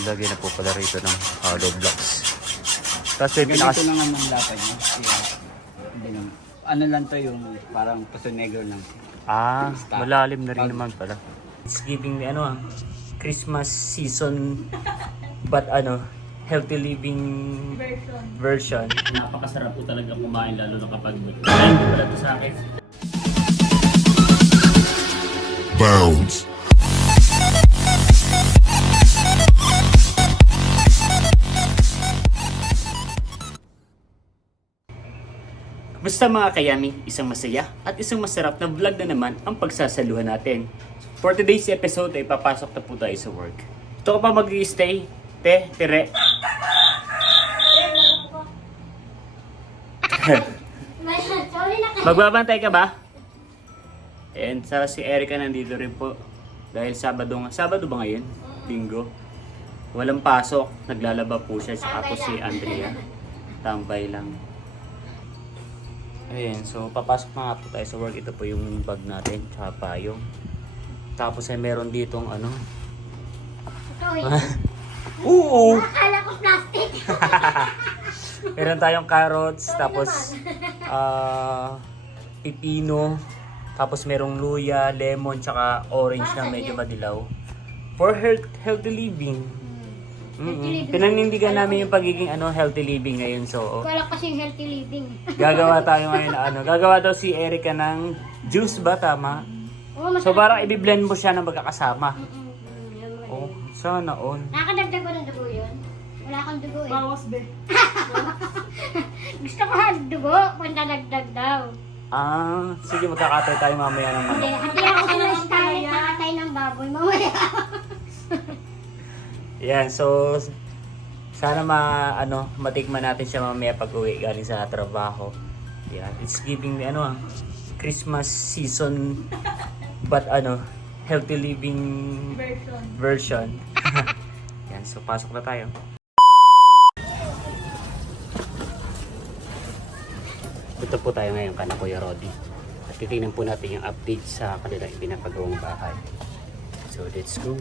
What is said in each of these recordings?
Lagyan na po pala rito ng hollow blocks. Tapos may Ganito pinakas... lang naman dapat niya. Naman. Ano lang to yung parang puso negro lang. Ah, Stop. malalim na rin Pag- naman pala. It's giving me ano ah, Christmas season but ano, healthy living version. Napakasarap po talaga kumain lalo na kapag Ay, hindi pala to sa akin. Bounds. Basta mga kayami, isang masaya at isang masarap na vlog na naman ang pagsasaluhan natin. For today's episode ay papasok na po tayo sa work. Ito ka pa mag-stay? Te, tire. Magbabantay ka ba? And sa si Erica nandito rin po. Dahil Sabado nga. Sabado ba ngayon? Linggo. Walang pasok. Naglalaba po siya. Saka po si Andrea. Tambay lang. Ayan. So, papasok na po tayo sa work. Ito po yung bag natin. Tsaka payong. Tapos ay meron ditong ano. Ito eh. Oo! Akala ko plastic. Meron tayong carrots, tapos ah pipino, tapos merong luya, lemon, tsaka orange na medyo madilaw. For health, healthy living. Mm Pinanindigan namin yung pagiging ano healthy living ngayon. So, Akala ko kasing healthy living. gagawa tayo ngayon na ano. Gagawa daw si Erica ng juice ba? Tama? Oo, So, masarap. parang i-blend mo siya ng magkakasama. Mm, mm, mm, yan mga Oh, sana all. Nakakadagdag ba ng dugo yun? Wala akong dugo eh. Bawas be. Gusto ko ng dugo, pandadagdag daw. Ah, sige magkakatay tayo mamaya ng Hindi, manok. hati ako sa mga ng baboy. Mamaya. Yan, so sana ma ano, matikman natin siya mamaya pag uwi galing sa trabaho. Yan, it's giving me ano ah, Christmas season but ano, healthy living Version. version. Yan, so pasok na tayo. Ito po tayo ngayon kana Kuya Rodi. At titingnan po natin yung update sa kanilang ipinapagawang bahay. So let's go.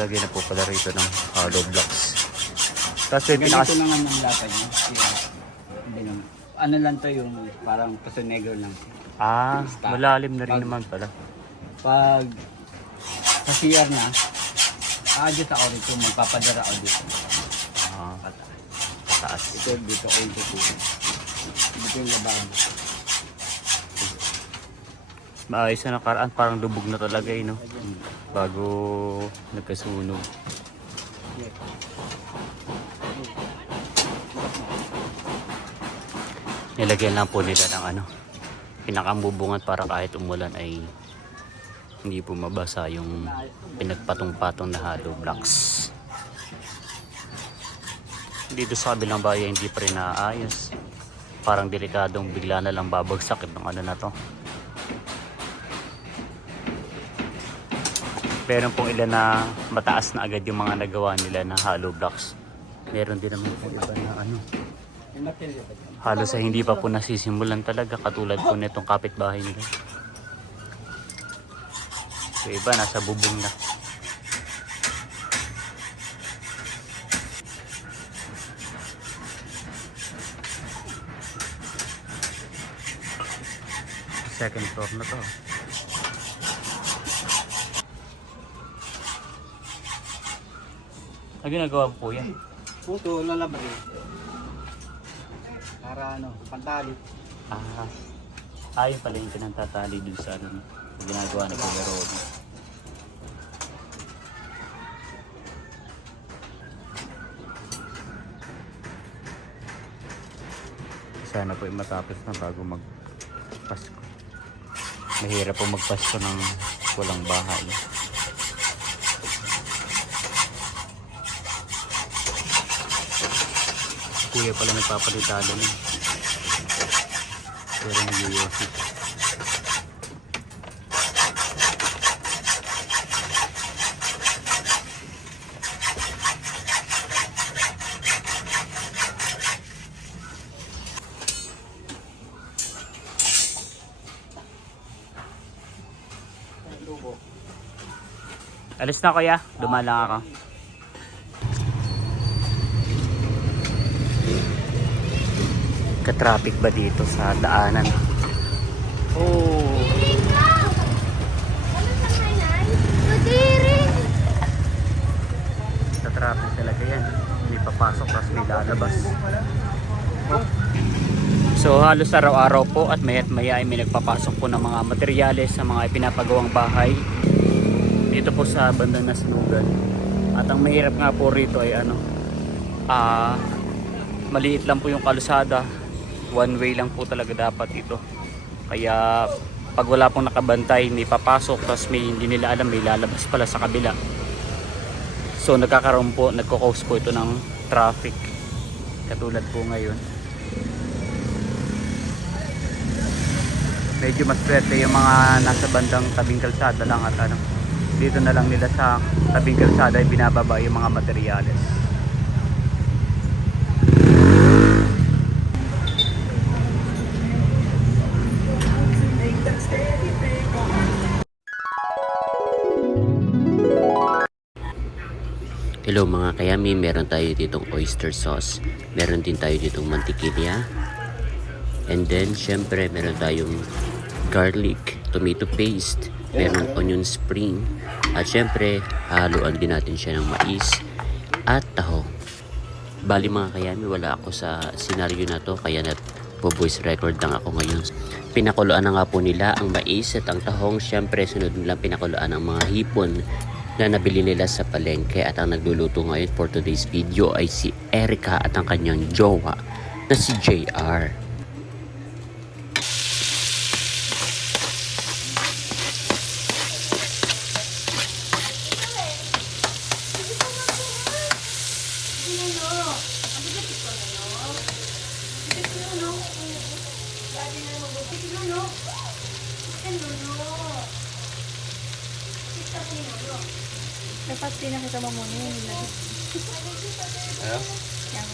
Lagyan na po pala rito ng hollow blocks. Tapos Ganito pinakas... lang naman dapat niya. Kaya, hindi naman. Ano lang to yung parang puso negro lang. Ah, Stop. malalim na rin Pag- naman pala. Pag sa CR na, aadyo sa ako dito, magpapadara ako dito. Ah, Pataas. taas. Ito dito yung tutulo. Dito yung lababo. Maayos na nakaraan, parang lubog na talaga eh, no? Bago nagkasunog. Nilagyan lang po nila ng ano, pinakamubungan para kahit umulan ay hindi po mabasa yung pinagpatong-patong na hollow blocks. Dito sa kabilang bayan hindi pa rin naayos. Parang delikadong bigla na lang babagsak itong ano na to. Meron pong ilan na mataas na agad yung mga nagawa nila na hollow blocks. Meron din naman po iba na ano. Halos ay hindi pa po nasisimulan talaga katulad po nitong kapitbahay nila. Yung iba nasa bubong na. Second floor na to. Ano ginagawa po yan? Puto, lalabas eh. Para ano, pantalit. Ah, ayun pala yung pinantatali dun sa ano, sa ginagawa ni Kuya. Sana po ay matapos na bago mag Pasko. Mahirap po magpasko ng walang bahay. Kuya pala nagpapalitada nun. Pero nag-iossi. Alis na kuya, dumalang ako. Ka-traffic ba dito sa daanan? Oh, sa traffic talaga yan. May papasok tapos may lalabas. So halos araw-araw po at mayat maya ay may nagpapasok po ng mga materyales sa mga ipinapagawang bahay dito po sa bandang Nasnugan. At ang mahirap nga po rito ay ano, ah maliit lang po yung kalsada. One way lang po talaga dapat ito. Kaya pag wala pong nakabantay, may papasok tapos may hindi nila alam, may lalabas pala sa kabila. So nagkakaroon po, nagko-cause po ito ng traffic. Katulad po ngayon. Medyo mas swerte yung mga nasa bandang tabing kalsada lang at ano, dito na lang nila sa tabing kalsada ay binababa yung mga materyales. Hello mga kayami, meron tayo ditong oyster sauce. Meron din tayo ditong mantikilya. And then, syempre, meron tayong garlic, tomato paste, meron onion spring. At syempre, haluan din natin siya ng mais at tahong. Bali mga kayami, wala ako sa senaryo na to, kaya na voice record lang ako ngayon. Pinakuluan na nga po nila ang mais at ang tahong. Syempre, sunod nilang pinakuluan ang mga hipon na nabili nila sa palengke at ang nagluluto ngayon for today's video ay si Erica at ang kanyang jowa na si JR. Dapat pinakita mo muna yung nilagay. Ano? Yung...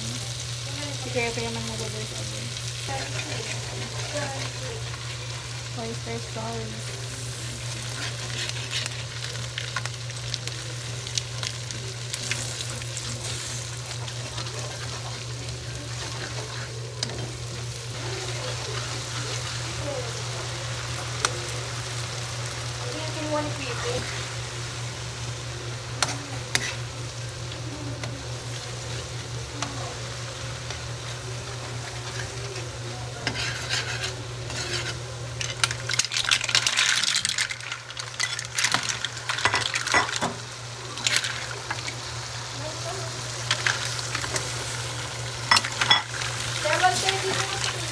Si Kuya pa naman nagagay sa akin. Oyster sauce.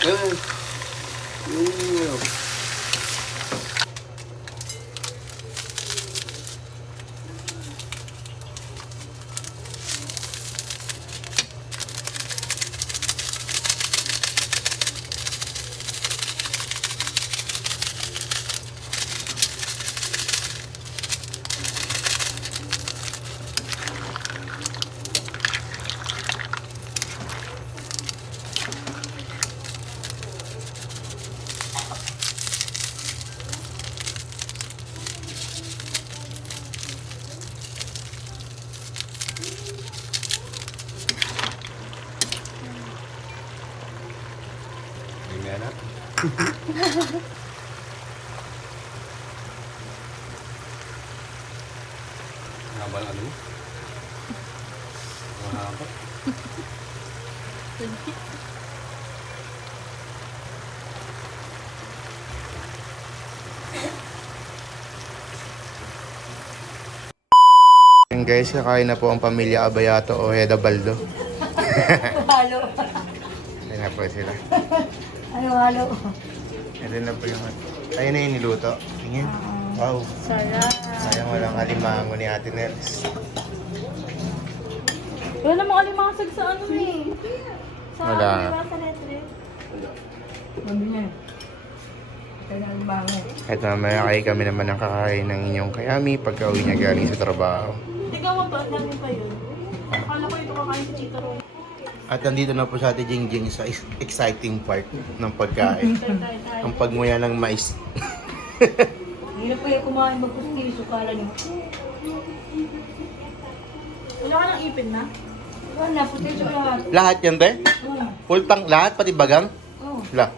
Yun. Yun. Ganyan na. Haba ng ano mo? Mahaba. Guys, kakain na po ang pamilya Abayato o Heda Baldo. Halo. Ayun na po sila. Halo, halo. Ito na po yung... Ayun na yung niluto. Tingin. Wow. Sarap. Sayang walang alimango ni Ate Nels. Wala namang alimasag sa ano eh. Sa Wala. di ba sa letre? Sabi niya. Kailangan bango. At mamaya kayo kami naman ang kakain ng inyong kayami pagka uwi niya galing sa trabaho. Hindi ka mapagdami pa yun. Akala ko ito kakain si Roy. At nandito na po sa ating Jingjing sa ex- exciting part ng pagkain. Ang pagmuya ng mais. Hirap kayo kumain magpustiso, kala niyo. Wala ka ng ipin na? Wala, pustiso lahat. lahat yan, te? Oh, Full tank, lahat, pati bagang? oh. La.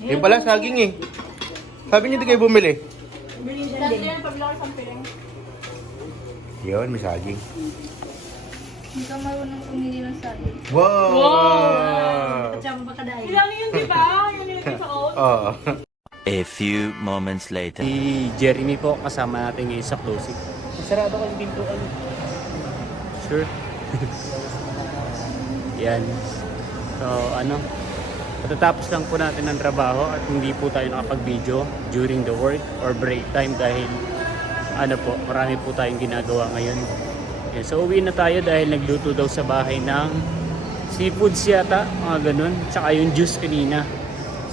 Yung pala, saging eh. Sabi niyo di kayo bumili. Bilisan Dati din. yan, paglaki sa piling. Yun, may saging. Hindi ka marunong pumili ng saging. Wow! At saka baka dahil. Ilan yun, di ba? Yun yung sa oat. Oo. A few moments later. Si Jeremy po kasama natin ngayon sa closing. Sarado ko yung pintuan. Sure. Yan. So ano, patatapos lang po natin ang trabaho at hindi po tayo nakapag-video during the work or break time dahil ano po, marami po tayong ginagawa ngayon. Yan. So uwi na tayo dahil nagluto daw sa bahay ng seafoods yata, mga ganun. Tsaka yung juice kanina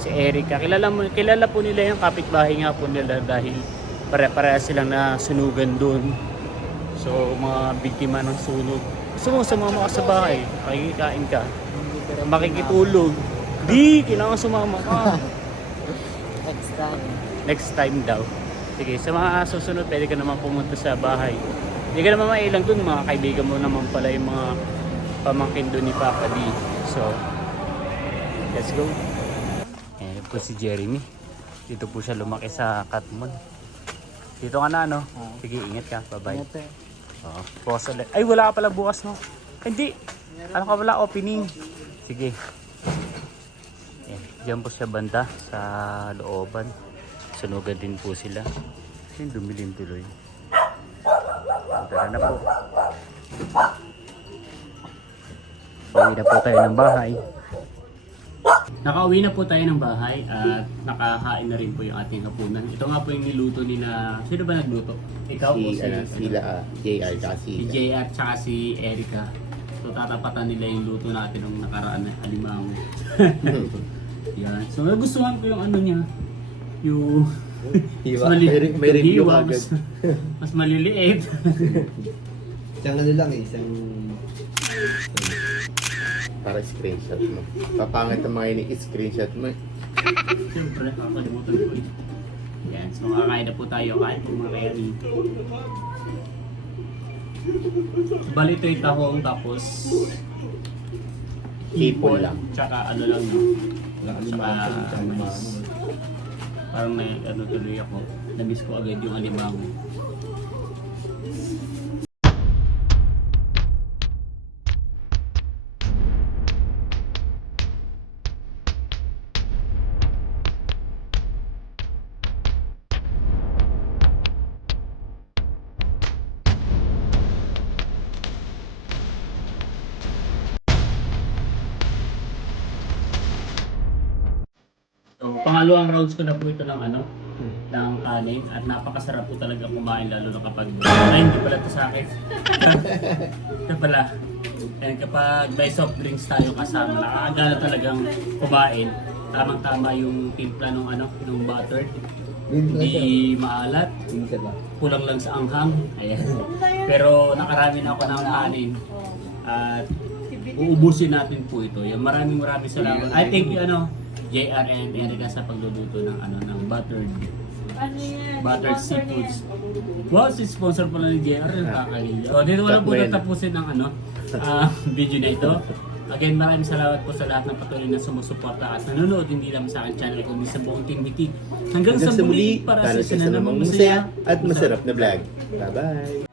si Erica. Kilala, mo, kilala po nila yung kapitbahay nga po nila dahil pare-pareha silang nasunugan doon. So, mga biktima ng sunog. Gusto mo sumama ka sa bahay, makikikain ka, makikitulog. Di, kailangan sumama ka. Next time. Next time daw. Sige, sa mga susunod, pwede ka naman pumunta sa bahay. Hindi ka naman mailang doon, mga kaibigan mo naman pala yung mga pamangkin doon ni Papa D. So, let's go. Ayan po si Jeremy. Dito po siya lumaki sa Katmon. Dito ka na, no? Sige, ingat ka. Bye-bye. Oo. Bukas ulit. Ay, wala ka pala bukas, no? Hindi. Ano ka pala? Opening. Sige. Ayan. Diyan po siya banda sa looban. Sunugan din po sila. Yung dumilim tuloy. Tara na po. Pauwi na po tayo ng bahay. Nakauwi na po tayo ng bahay at nakahain na rin po yung ating hapunan. Ito nga po yung niluto ni na... Sino ba nagluto? Ikaw o si... ano? ah, JR, kasi Si JR tsaka si Erica. So tatapatan nila yung luto natin nung nakaraan na halimango. Yan. So nagustuhan ko yung ano niya. Yung... Hiwa. mas mali- May re- may review hiwa, agad. Mas, mas maliliit. Isang ano lang eh, isang... Para screenshot mo. Papangit ang mga ini-screenshot mo. eh. Siyempre, nakakalimutan ko eh. Yan. So kakain na po tayo. Kain po mga kaya Bali ito yung tahong tapos Hipon lang. Tsaka ano lang no. Tsaka mais. Parang may ano tuloy ako. Namiss ko agad yung alimango. Pangalawang rounds ko na po ito ng ano, ng kanin at napakasarap po talaga kumain lalo na kapag ay hindi pala ito sa akin. ito pala. And kapag may soft drinks tayo kasama, nakakagana talagang kumain. Tamang-tama yung timpla ng ano, ng butter. Hindi maalat, kulang lang sa anghang. Ayan. Pero nakarami na ako ng kanin. At uubusin natin po ito. Yung maraming maraming salamat. I think you ano, JR and Erica sa pagluluto ng ano ng buttered Ano yan? buttered seafoods. Wow, si sponsor pala ni JR. Nakakalimutan. O, dito wala po Bueno. natapusin ng ano, ah, video na ito. Again, maraming salamat po sa lahat ng patuloy na sumusuporta at nanonood hindi lang sa aking channel kundi sa buong Team BT. Hanggang, Hanggang sa muli para sa isa na namang masaya at masarap na vlog. Bye-bye!